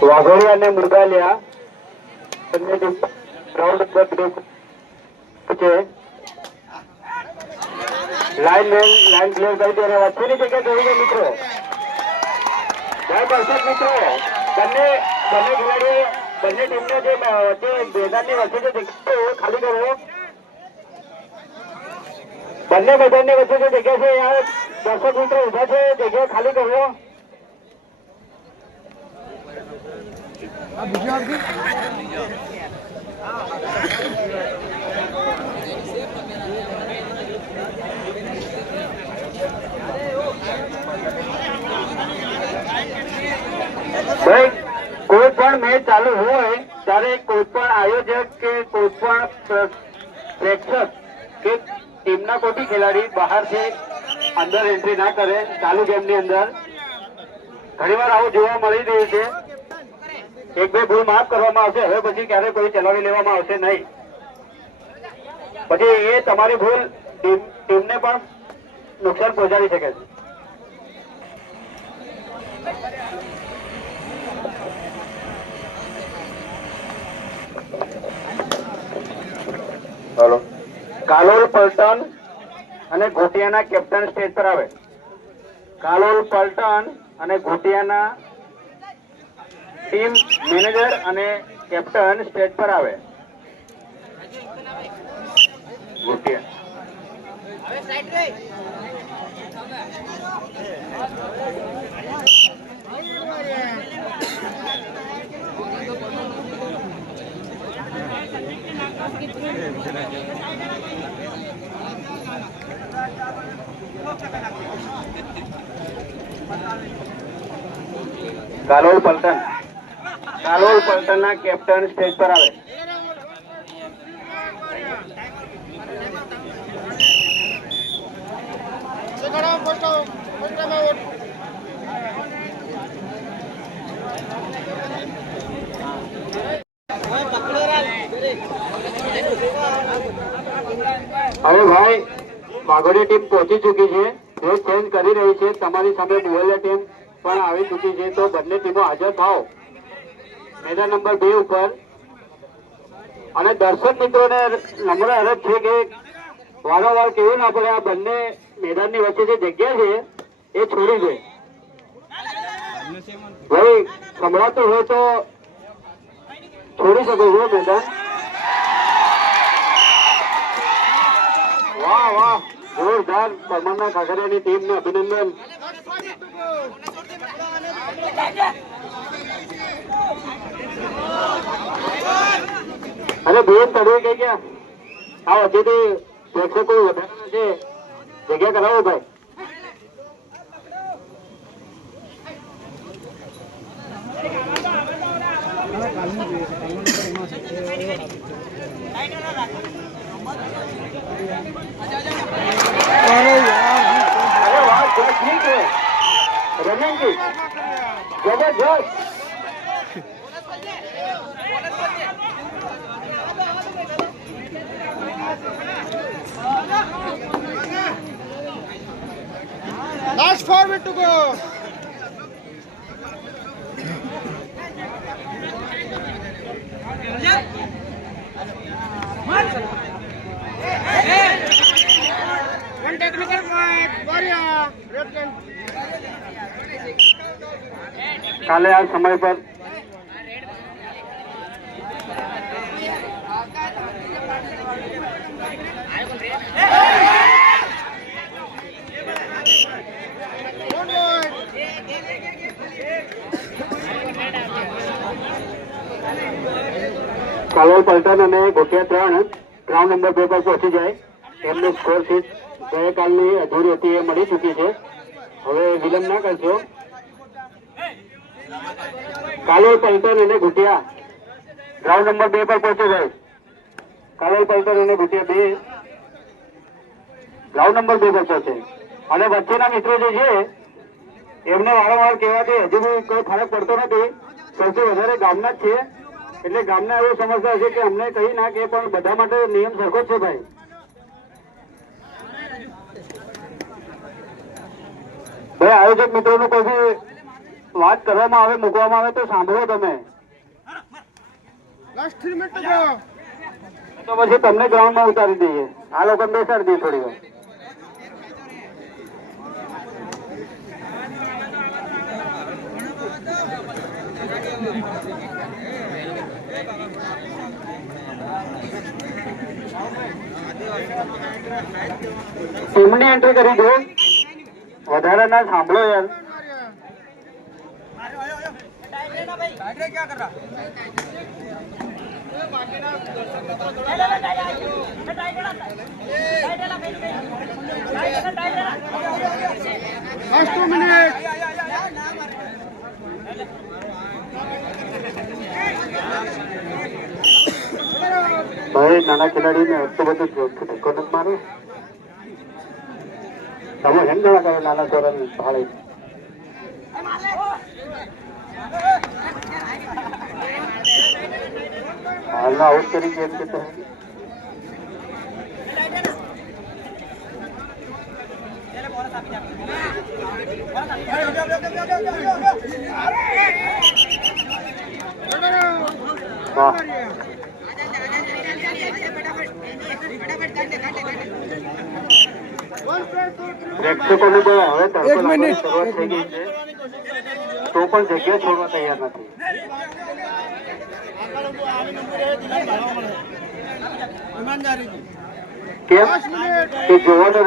વાઘોડિયા અને મૃગાલિયા બંને ગ્રાઉન્ડ ઉપર છે. લાઈન ક્લિયર કરી દે અને વચ્ચેની જગ્યા જોઈ લો મિત્રો. જય દર્શક મિત્રો, બંને ખેલાડીઓ બંને ટીમને જે મેદાનની વચ્ચે જે જગ્યા ખાલી કરો. બંને મેદાનની વચ્ચે જે જગ્યા છે યાર દર્શક મિત્રો ઉભા છે, જગ્યા ખાલી કરો. ભાઈ કોઈ પણ મેચ ચાલુ હોય ત્યારે કોઈ પણ આયોજક કે કોઈ પણ પ્રેક્ષક કે ટીમના કોઈ બી ખેલાડી બહારથી અંદર એન્ટ્રી ના કરે ચાલુ ગેમની અંદર. ઘણીવાર આવું જોવા મળી રહ્યું છે. એક બે ભૂલ માફ કરવામાં આવશે, હવે પછી ક્યારે કોઈ ચલાવી લેવામાં આવશે નહીં. પછી એ તમારી ભૂલ ટીમને પણ નુકસાન પહોંચાડી શકે છે. હેલો, કાલોલ પલટન અને ઘોટિયાના કેપ્ટન સ્ટેજ પર આવે. કાલોલ પલટન અને ઘોટિયાના ટીમ મેનેજર અને કેપ્ટન સ્ટેજ પર આવે. ઘોટિયા કાલોલ પલટનના કેપ્ટન સ્ટેજ પર આવે. હવે ભાઈ વાઘોડિયા ટીમ પહોંચી ચૂકી છે, ડ્રેસ ચેન્જ કરી રહી છે. તમારી સામે બુવેલિયા ટીમ પણ આવી ચૂકી છે. તો બંને ટીમો હાજર થાવ મેદાન નંબર 2 ઉપર. અને દર્શક મિત્રોને નમ્ર અરજ છે કે વારંવાર કેવું ના પડે, આ બંને મેદાનની વચ્ચે જે જગ્યા છે એ છોડી દે. ભાઈ સંભળાતું હોય તો છોડી શકો છો મેદાન. વાહ વાહ, જોરદાર. પરમારના કાંકરિયાની ટીમને અભિનંદન. અરે બેન તળવી કઈ ગયા? આ વચ્ચેથી પ્રેક્ષકો વધારે છે, જગ્યા કરાવો ભાઈ. अरे वाह, क्या ठीक है, रनिंग की जबरदस्त. Last 4 minutes to go. One technical point, Warrior. કાલે આ સમય પર કાલોલ પલટન અને ઘોટિયા 3 ગ્રાઉન્ડ નંબર 2 પર પહોંચી જાય. એમની સ્કોર શીટ ગઈકાલની અધૂરી હતી એ મળી ચૂકી છે. હવે વિલંબ ના કરશો. કાલોલ પલટન અને ઘોટિયા ગ્રાઉન્ડ નંબર 2 પર પહોંચી જાય. કાલોલ પલટન અને ઘોટિયા 2 ગ્રાઉન્ડ નંબર 2 પર પહોંચે. અને વચ્ચેના મિત્રો જે છે એમને વારંવાર કહેવાથી હજુ બી કોઈ ફરક પડતો નથી. સૌથી વધારે ગામના જ છે, એટલે ગામના એવું સમજતા હશે કે અમને કહી ના કે પણ બધા માટે નિયમ સરખો જ છે ભાઈ. ભાઈ આયોજક મિત્રોનું કોઈ બી વાત કરવામાં આવે મૂકવામાં આવે તો સાંભળો તમે. Last 3 minutes to go. તો પછી તમને ગ્રાઉન્ડમાં ઉતારી દઈએ. આ લોકોને બેસાડી દઈએ થોડી વાર. ટીમની એન્ટ્રી કરી દો. વધારે ના સાંભળો યાર. Last 2 minutes. ભાઈ નાના ખેલાડીને એટલું બધું ઠીકો નથી મારો. તમે એમ જણા કરો નાના છોરાને ભાડે. હાલમાં આઉટ કરી કેમ કે વાહ. પ્રેક્ષકોને તો હવે તડકો લાગવાની શરૂઆત થઈ ગઈ છે તો પણ જગ્યા છોડવા તૈયાર નથી. કેમ કે જોવાનો